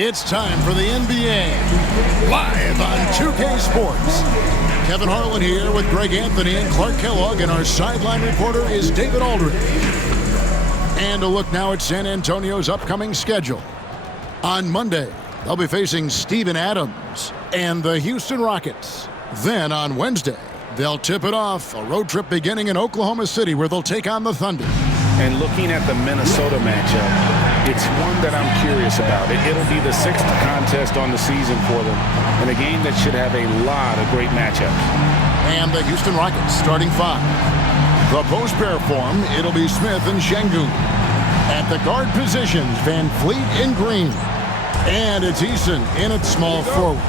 It's time for the NBA, live on 2K Sports. Kevin Harlan here with Greg Anthony and Clark Kellogg, and our sideline reporter is David Aldridge. And a look now at San Antonio's upcoming schedule. On Monday, they'll be facing Steven Adams and the Houston Rockets. Then on Wednesday, they'll tip it off, a road trip beginning in Oklahoma City where they'll take on the Thunder. And looking at the Minnesota matchup, it's one that I'm curious about. It'll be the sixth contest on the season for them, and a game that should have a lot of great matchups. And the Houston Rockets starting five. The post pair form, it'll be Smith and Şengün. At the guard positions, Van Vliet and Green. And it's Eason in at small forward.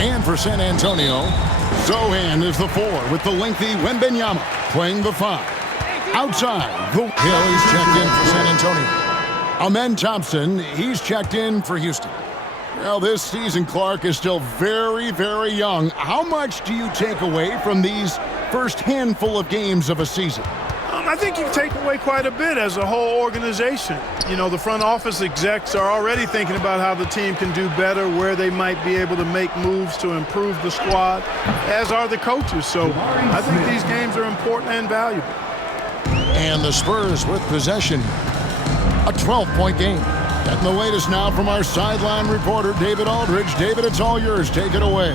And for San Antonio, Zohan is the four with the lengthy Wembanyama playing the five. Outside, the Hill is checked in for San Antonio. Amen Thompson, he's checked in for Houston. Well, this season, Clark, is still very, very young. How much do you take away from these first handful of games of a season? I think you take away quite a bit as a whole organization. You know, the front office execs are already thinking about how the team can do better, where they might be able to make moves to improve the squad, as are the coaches. So I think these games are important and valuable. And the Spurs with possession. A 12-point game. Getting the latest now from our sideline reporter, David Aldridge. David, it's all yours. Take it away.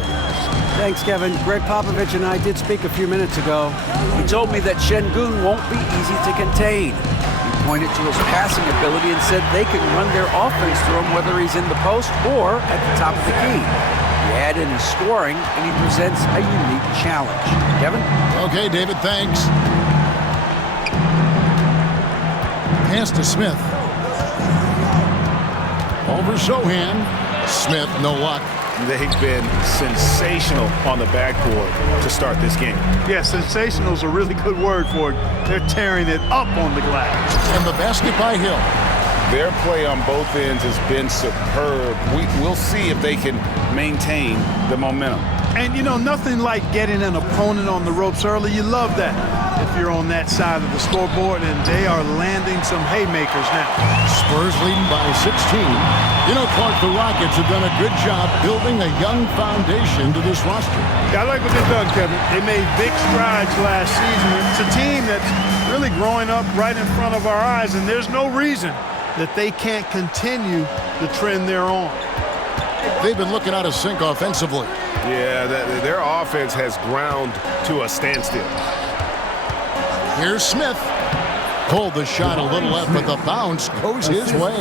Thanks, Kevin. Greg Popovich and I did speak a few minutes ago. He told me that Şengün won't be easy to contain. He pointed to his passing ability and said they can run their offense through him whether he's in the post or at the top of the key. He add in his scoring, and he presents a unique challenge. Kevin? Okay, David, thanks. Pass to Smith. Over Zohan. Smith, no luck. They've been sensational on the backboard to start this game. Yeah, sensational is a really good word for it. They're tearing it up on the glass. And the basket by Hill. Their play on both ends has been superb. We'll see if they can maintain the momentum. And, you know, nothing like getting an opponent on the ropes early. You love that if you're on that side of the scoreboard, and they are landing some haymakers now. Spurs leading by 16. You know, Clark, the Rockets have done a good job building a young foundation to this roster. Yeah, I like what they've done, Kevin. They made big strides last season. It's a team that's really growing up right in front of our eyes, and there's no reason that they can't continue the trend they're on. They've been looking out of sync offensively. Yeah, their offense has ground to a standstill. Here's Smith. Pulled the shot a little left, but the bounce goes his way.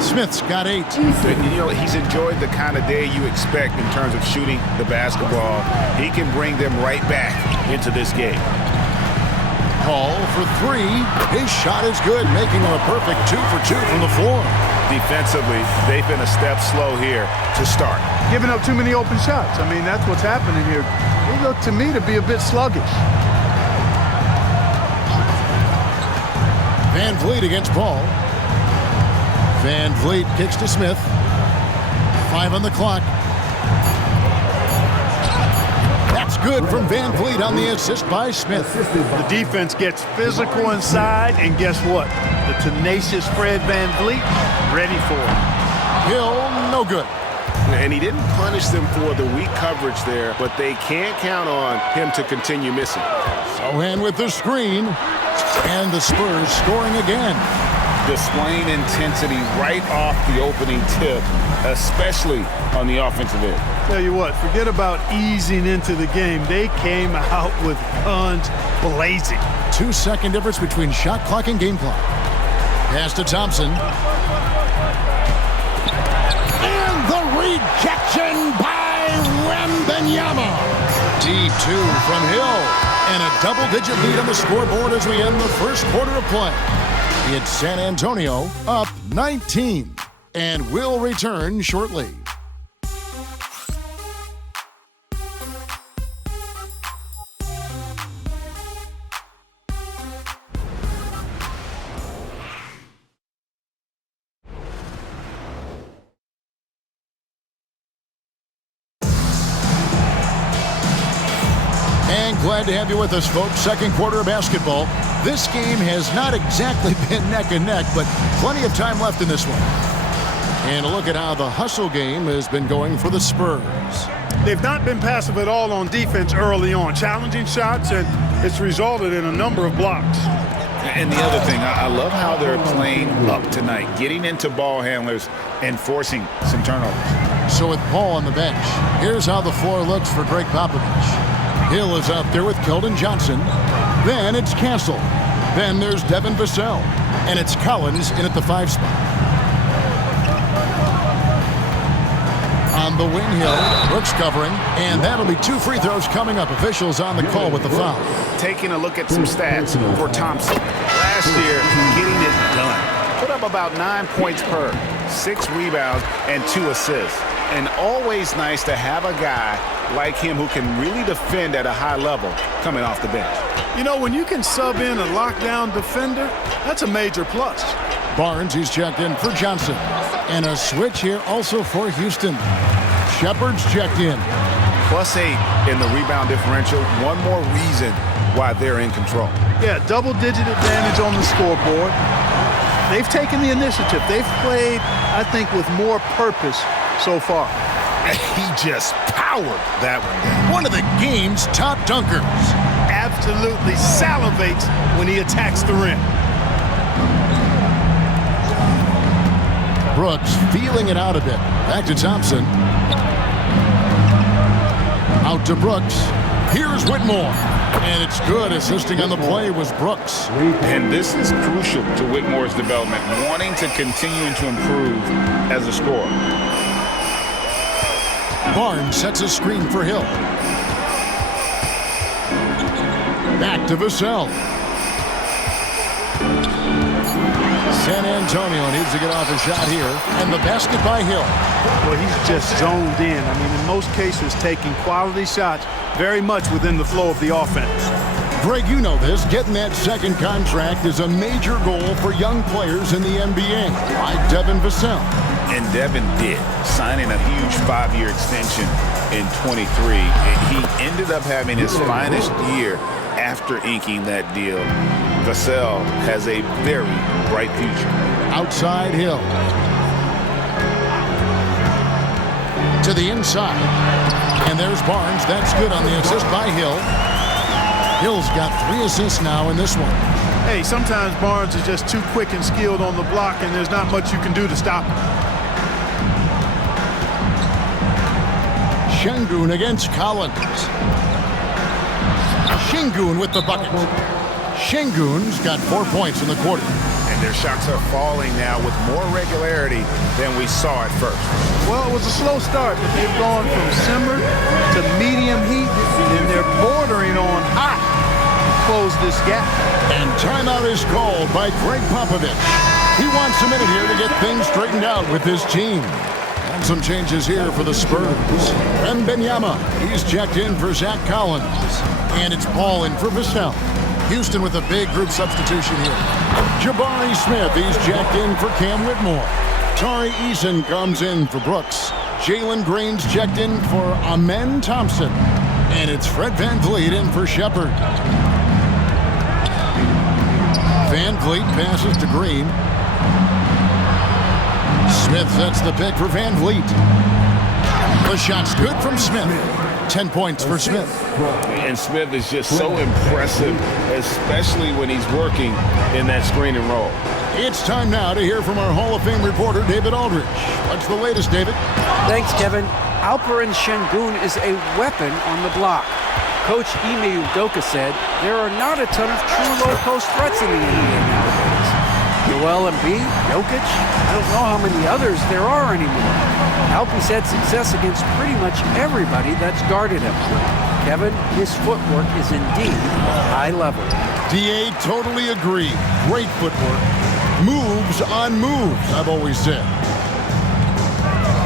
Smith's got 8. You know, he's enjoyed the kind of day you expect in terms of shooting the basketball. He can bring them right back into this game. Paul for 3. His shot is good, making him a perfect 2 for 2 from the floor. Defensively, they've been a step slow here to start. Giving up too many open shots. I mean, that's what's happening here. They look to me to be a bit sluggish. Van Vliet against Paul. Van Vliet kicks to Smith. 5 on the clock. That's good from Van Vliet on the assist by Smith. The defense gets physical inside, and guess what? The tenacious Fred Van Vliet ready for it. Hill, no good. And he didn't punish them for the weak coverage there, but they can't count on him to continue missing. Zohan with the screen. And the Spurs scoring again. Displaying intensity right off the opening tip, especially on the offensive end. Tell you what, forget about easing into the game. They came out with guns blazing. 2-second difference between shot clock and game clock. Pass to Thompson. And the rejection by Wembanyama. Deep 2 from Hill. And a double-digit lead on the scoreboard as we end the first quarter of play. It's San Antonio up 19. And we'll return shortly. And glad to have you with us, folks. Second quarter of basketball. This game has not exactly been neck and neck, but plenty of time left in this one. And look at how the hustle game has been going for the Spurs. They've not been passive at all on defense early on, challenging shots, and it's resulted in a number of blocks. And the other thing, I love how they're playing up tonight, getting into ball handlers and forcing some turnovers. So with Paul on the bench, here's how the floor looks for Greg Popovich. Hill is out there with Keldon Johnson. Then it's Castle. Then there's Devin Vassell. And it's Collins in at the 5 spot. On the wing, Hill. Brooks covering. And that'll be 2 free throws coming up. Officials on the call with the foul. Taking a look at some stats for Thompson. Last year, getting it done. Put up about 9 points per, 6 rebounds, and 2 assists. And always nice to have a guy like him who can really defend at a high level coming off the bench. You know, when you can sub in a lockdown defender, that's a major plus. Barnes, he's checked in for Johnson. And a switch here also for Houston. Shepard's checked in. +8 in the rebound differential. One more reason why they're in control. Yeah, double-digit advantage on the scoreboard. They've taken the initiative. They've played, I think, with more purpose so far. He just powered that one down. One of the game's top dunkers. Absolutely salivates when he attacks the rim. Brooks feeling it out a bit. Back to Thompson. Out to Brooks. Here's Whitmore. And it's good. Assisting on the play was Brooks. And this is crucial to Whitmore's development, wanting to continue to improve as a scorer. Barnes sets a screen for Hill. Back to Vassell. San Antonio needs to get off a shot here. And the basket by Hill. Well, he's just zoned in. I mean, in most cases, taking quality shots very much within the flow of the offense. Greg, you know this. Getting that second contract is a major goal for young players in the NBA, like Devin Vassell. And Devin did, signing a huge 5-year extension in 23. And he ended up having his finest year after inking that deal. Vassell has a very bright future. Outside Hill. To the inside. And there's Barnes. That's good on the assist by Hill. Hill's got 3 assists now in this one. Hey, sometimes Barnes is just too quick and skilled on the block, and there's not much you can do to stop him. Şengün against Collins. Şengün with the bucket. Şengün's got 4 points in the quarter. And their shots are falling now with more regularity than we saw at first. Well, it was a slow start, but they've gone from simmer to medium heat, and they're bordering on hot to close this gap. And timeout is called by Greg Popovich. He wants a minute here to get things straightened out with his team. And some changes here for the Spurs. Wembanyama, he's checked in for Zach Collins. And it's Paul in for Vassell. Houston with a big group substitution here. Jabari Smith, he's checked in for Cam Whitmore. Tari Eason comes in for Brooks. Jalen Green's checked in for Amen Thompson. And it's Fred VanVleet in for Shepard. VanVleet passes to Green. Smith sets the pick for VanVleet. The shot's good from Smith. 10 points for Smith. And Smith is just so impressive, especially when he's working in that screen and roll. It's time now to hear from our Hall of Fame reporter, David Aldridge. What's the latest, David? Thanks, Kevin. Alperen Şengün is a weapon on the block. Coach Ime Udoka said there are not a ton of true low-post threats in the NBA nowadays. Joel Embiid, Jokic, I don't know how many others there are anymore. Alpie's had success against pretty much everybody that's guarded him. Kevin, his footwork is indeed high level. DA, totally agree. Great footwork. Moves on moves, I've always said.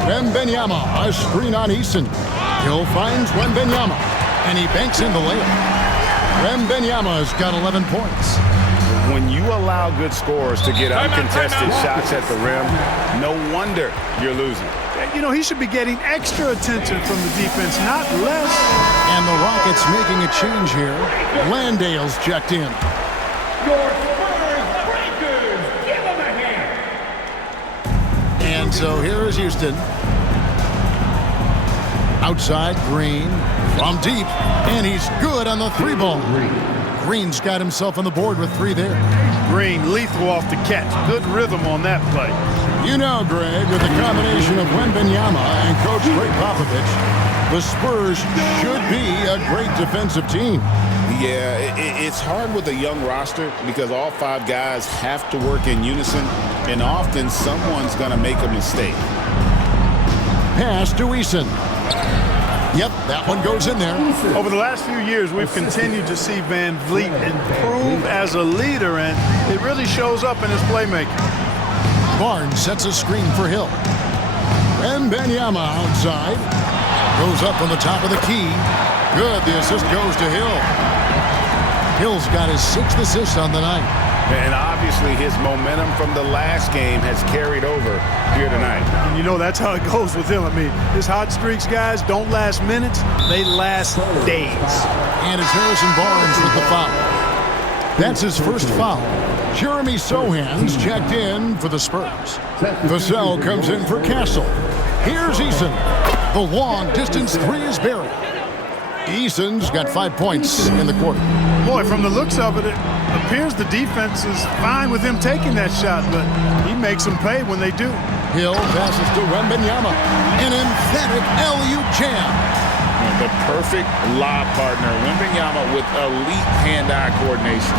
Wembanyama, a screen on Eason. Hill finds Wembanyama, and he banks in the layup. Wembanyama's got 11 points. When you allow good scorers to get uncontested shots at the rim, no wonder you're losing. You know, he should be getting extra attention from the defense, not less. And the Rockets making a change here. Landale's checked in. Your Spurs breakers, give him a hand. And so here is Houston. Outside, Green from deep, and he's good on the three ball. Green's got himself on the board with 3 there. Green, lethal off the catch. Good rhythm on that play. You know, Greg, with the combination of Wembanyama and Coach Greg Popovich, the Spurs should be a great defensive team. Yeah, it's hard with a young roster because all 5 guys have to work in unison, and often someone's going to make a mistake. Pass to Eason. Yep, that one goes in there. Over the last few years, we've continued to see Van Vliet improve as a leader, and it really shows up in his playmaking. Barnes sets a screen for Hill. Wembanyama outside. Goes up on the top of the key. Good, the assist goes to Hill. Hill's got his 6th assist on the night. And obviously his momentum from the last game has carried over here tonight. And you know that's how it goes with him. I mean, his hot streaks, guys, don't last minutes. They last days. And it's Harrison Barnes with the foul. That's his first foul. Jeremy Sohan's checked in for the Spurs. Vassell comes in for Castle. Here's Eason. The long-distance 3 is buried. Eason's got 5 points in the quarter. Boy, from the looks of it, it appears the defense is fine with him taking that shot, but he makes them pay when they do. Hill passes to Wembanyama. An emphatic alley-oop jam. The perfect lob partner. Wembanyama with elite hand-eye coordination.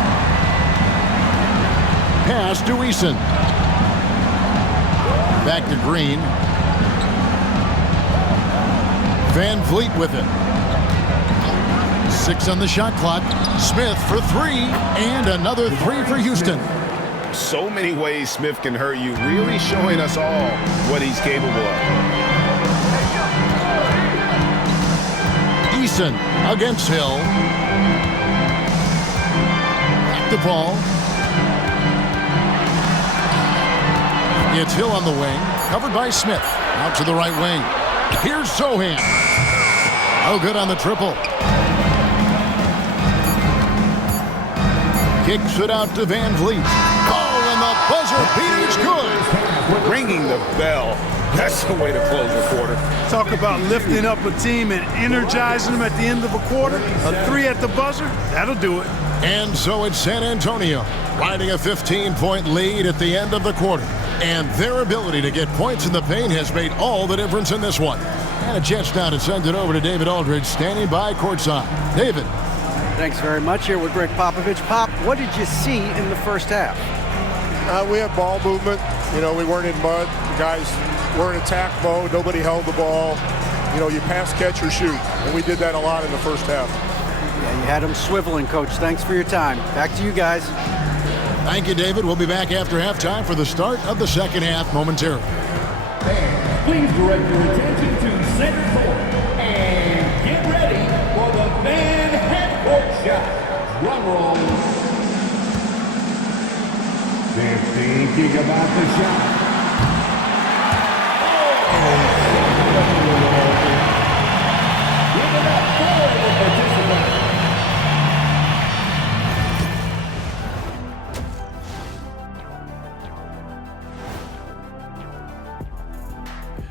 Pass to Eason. Back to Green. Van Vliet with it. 6 on the shot clock. Smith for 3, and another 3 for Houston. So many ways Smith can hurt you, really showing us all what he's capable of. Eason against Hill. Back to Paul. It's Hill on the wing, covered by Smith. Out to the right wing. Here's Sohan. Oh, good on the triple. Kicks it out to Van Vliet. Oh, and the buzzer beater is good. Ringing the bell. That's the way to close a quarter. Talk about lifting up a team and energizing them at the end of a quarter. A 3 at the buzzer, that'll do it. And so it's San Antonio riding a 15-point lead at the end of the quarter. And their ability to get points in the paint has made all the difference in this one. And a chance now to send it over to David Aldridge, standing by courtside. David. Thanks very much. Here with Greg Popovich. Pop, what did you see in the first half? We had ball movement. You know, we weren't in mud. The guys were in attack mode. Nobody held the ball. You know, you pass, catch, or shoot. And we did that a lot in the first half. Yeah, you had them swiveling, Coach. Thanks for your time. Back to you guys. Thank you, David. We'll be back after halftime for the start of the second half momentarily. Fans, please direct your attention to center court and get ready for the fan half-court shot. Drum roll. They're thinking about the shot. Give it up for the participant.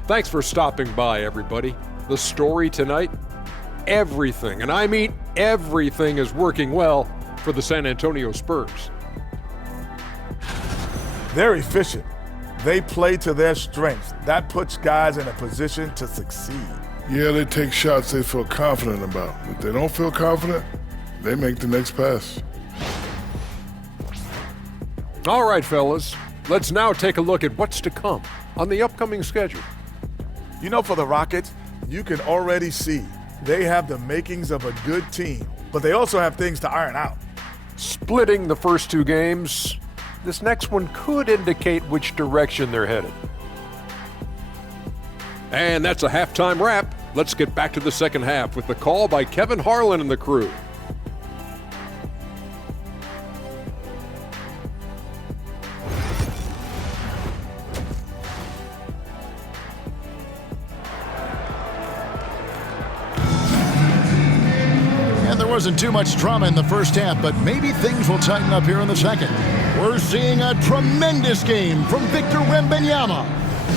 Thanks for stopping by, everybody. The story tonight, everything, and I mean everything, is working well for the San Antonio Spurs. They're efficient. They play to their strengths. That puts guys in a position to succeed. Yeah, they take shots they feel confident about. If they don't feel confident, they make the next pass. All right, fellas, let's now take a look at what's to come on the upcoming schedule. You know, for the Rockets, you can already see they have the makings of a good team, but they also have things to iron out. Splitting the first 2 games, this next one could indicate which direction they're headed. And that's a halftime wrap. Let's get back to the second half with the call by Kevin Harlan and the crew. Wasn't too much drama in the first half, but maybe things will tighten up here in the second. We're seeing a tremendous game from Victor Wembanyama.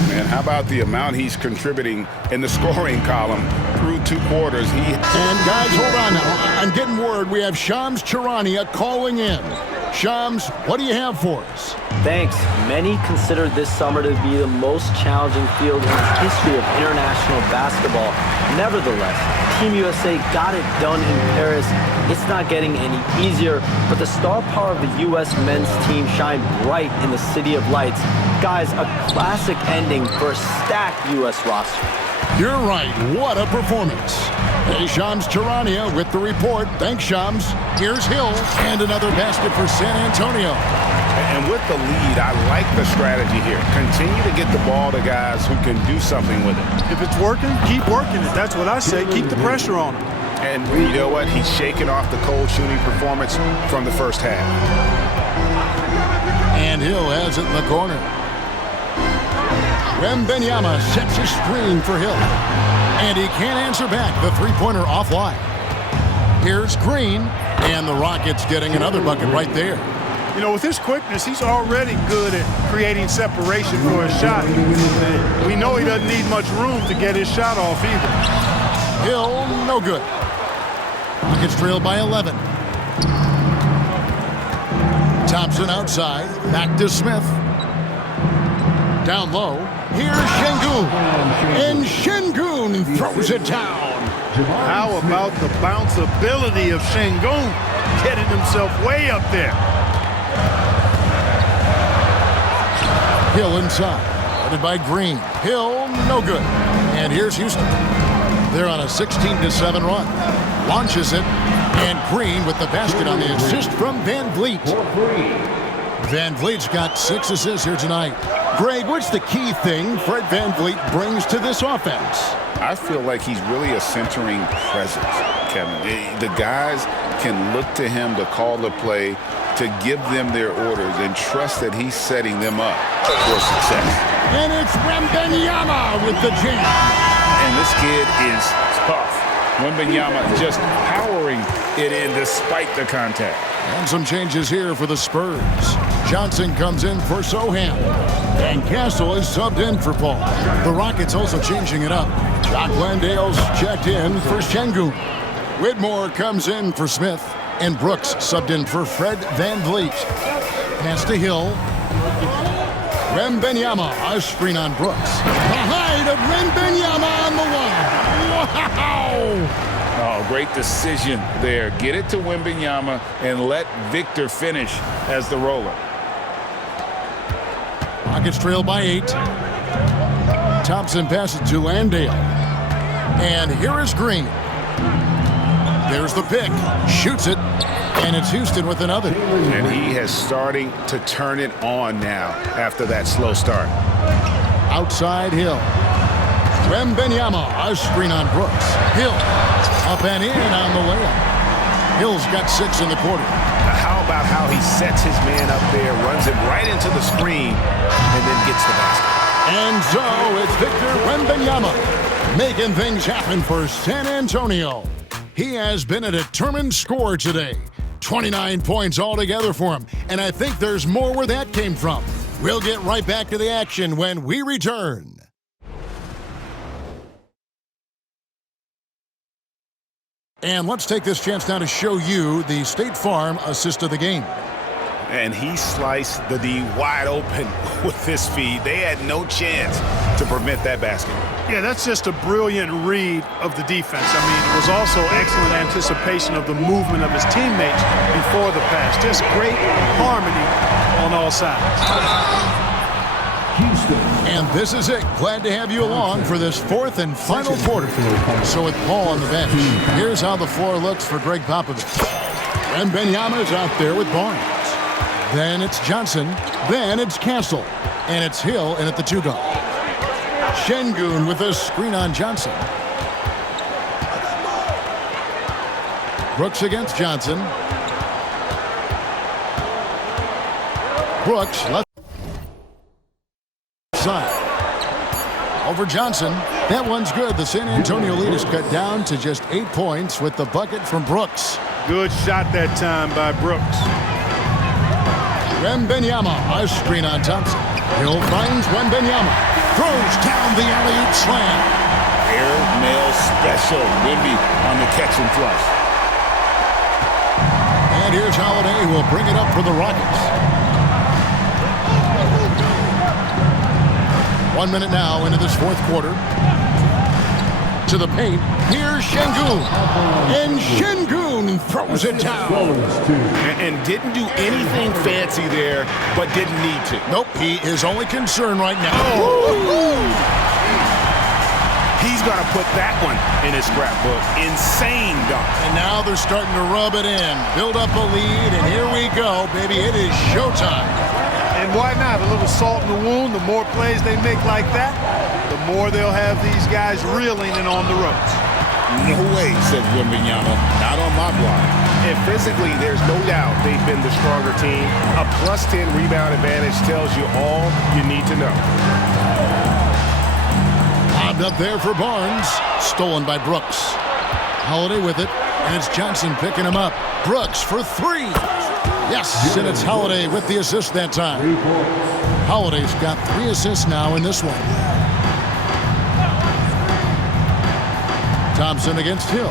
Man, how about the amount he's contributing in the scoring column through 2 quarters? And guys, hold on now. I'm getting word we have Shams Charania calling in. Shams, what do you have for us? Thanks. Many consider this summer to be the most challenging field in the history of international basketball. Nevertheless, Team USA got it done in Paris. It's not getting any easier, but the star power of the U.S. men's team shined bright in the City of Lights. Guys, a classic ending for a stacked U.S. roster. You're right. What a performance. Hey, Shams Charania with the report. Thanks, Shams. Here's Hill and another basket for San Antonio. And with the lead, I like the strategy here. Continue to get the ball to guys who can do something with it. If it's working, keep working it. That's what I say. Keep the pressure on him. And you know what? He's shaking off the cold shooting performance from the first half. And Hill has it in the corner. Wembanyama sets a screen for Hill. And he can't answer back. The three-pointer offline. Here's Green. And the Rockets getting another bucket right there. You know, with his quickness, he's already good at creating separation for his shot. And we know he doesn't need much room to get his shot off either. Hill, no good. Rockets trail by 11. Thompson outside. Back to Smith. Down low. Here's Şengün. And Şengün throws it down. How about the bounceability of Şengün getting himself way up there? Hill inside. Guarded by Green. Hill, no good. And here's Houston. They're on a 16-7 run. Launches it. And Green with the basket on the assist from Van Vliet. Van Vliet's got 6 assists here tonight. Greg, what's the key thing Fred Van Vliet brings to this offense? I feel like he's really a centering presence, Kevin. The guys can look to him to call the play, to give them their orders, and trust that he's setting them up for success. And it's Wembanyama with the jam. And this kid is tough. Wembanyama just powering it in despite the contact. And some changes here for the Spurs. Johnson comes in for Sohan. And Castle is subbed in for Paul. The Rockets also changing it up. Doc Landale's checked in for Şengün. Whitmore comes in for Smith. And Brooks subbed in for Fred Van Vliet. Pass to Hill. Wembanyama, a screen on Brooks. The height of Wembanyama on the one. Wow! Oh, great decision there. Get it to Wembanyama and let Victor finish as the roller. Rockets trail by 8. Thompson passes to Landale. And here is Green. There's the pick. Shoots it. And it's Houston with another. And he is starting to turn it on now after that slow start. Outside Hill. Wembanyama, a screen on Brooks. Hill, up and in on the layup. Hill's got 6 in the quarter. How about how he sets his man up there, runs him right into the screen, and then gets the basket. And so it's Victor Wembanyama making things happen for San Antonio. He has been a determined scorer today. 29 points altogether for him, and I think there's more where that came from. We'll get right back to the action when we return. And let's take this chance now to show you the State Farm assist of the game. And he sliced the D wide open with his feed. They had no chance to prevent that basket. Yeah, that's just a brilliant read of the defense. I mean, it was also excellent anticipation of the movement of his teammates before the pass. Just great harmony on all sides. And this is it. Glad to have you along for this 4th and final quarter. So with Paul on the bench, here's how the floor looks for Greg Popovich. Wembanyama's out there with Barnes. Then it's Johnson. Then it's Castle. And it's Hill in at the 2 guard. Şengün with a screen on Johnson. Brooks against Johnson. Brooks left side. Over Johnson. That one's good. The San Antonio lead is cut down to just 8 points with the bucket from Brooks. Good shot that time by Brooks. Wembanyama, a screen on Thompson. Hill finds Wembanyama. throws down the alley-oop slam. Air special. Wemby on the catch and flush. And here's Holiday, who will bring it up for the Rockets. 1 minute now into this fourth quarter. To the paint. Here's Şengün. And Şengün throws it down. And didn't do anything fancy there, but didn't need to. Nope, his only concern right now. He's going to put that one in his scrapbook. Insane dunk. And now they're starting to rub it in. Build up a lead, and here we go, baby. It is showtime. And why not? A little salt in the wound. The more plays they make like that, the more they'll have these guys reeling and on the ropes. No way, said Wembanyama. Not on my block. And physically, there's no doubt they've been the stronger team. A plus 10 rebound advantage tells you all you need to know. Lobbed up there for Barnes. Stolen by Brooks. Holiday with it, and it's Johnson picking him up. Brooks for three. Yes, and it's Holiday with the assist that time. Holiday's got 3 assists now in this one. Thompson against Hill.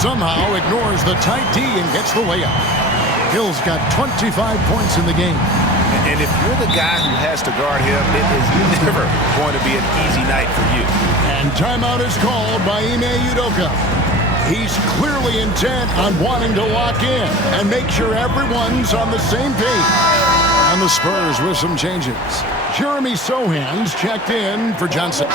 Somehow ignores the tight D and gets the layup. Hill's got 25 points in the game. And if you're the guy who has to guard him, it is never going to be an easy night for you. And timeout is called by Ime Udoka. He's clearly intent on wanting to lock in and make sure everyone's on the same page. And the Spurs with some changes. Jeremy Sohan's checked in for Johnson.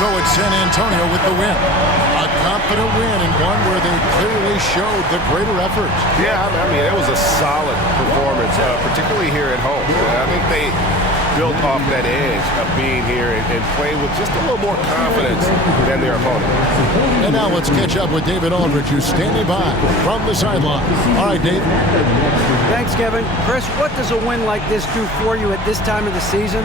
So it's San Antonio with the win. A confident win and one where they clearly showed the greater effort. Yeah, I mean, it was a solid performance, particularly here at home. I think they built off that edge of being here and playing with just a little more confidence than their opponent. And now let's catch up with David Aldridge, who's standing by from the sideline. All right, Dave. Thanks, Kevin. Chris, what does a win like this do for you at this time of the season?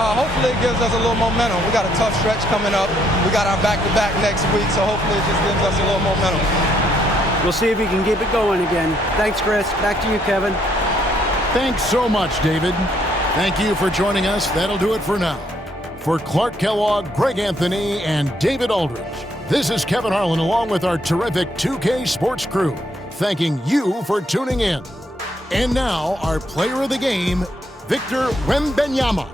Hopefully it gives us a little momentum. We got a tough stretch coming up. We got our back-to-back next week, so hopefully it just gives us a little momentum. We'll see if he can keep it going again. Thanks, Chris. Back to you, Kevin. Thanks so much, David. Thank you for joining us. That'll do it for now. For Clark Kellogg, Greg Anthony, and David Aldridge, this is Kevin Harlan along with our terrific 2K Sports crew, thanking you for tuning in. And now, our player of the game, Victor Wembanyama.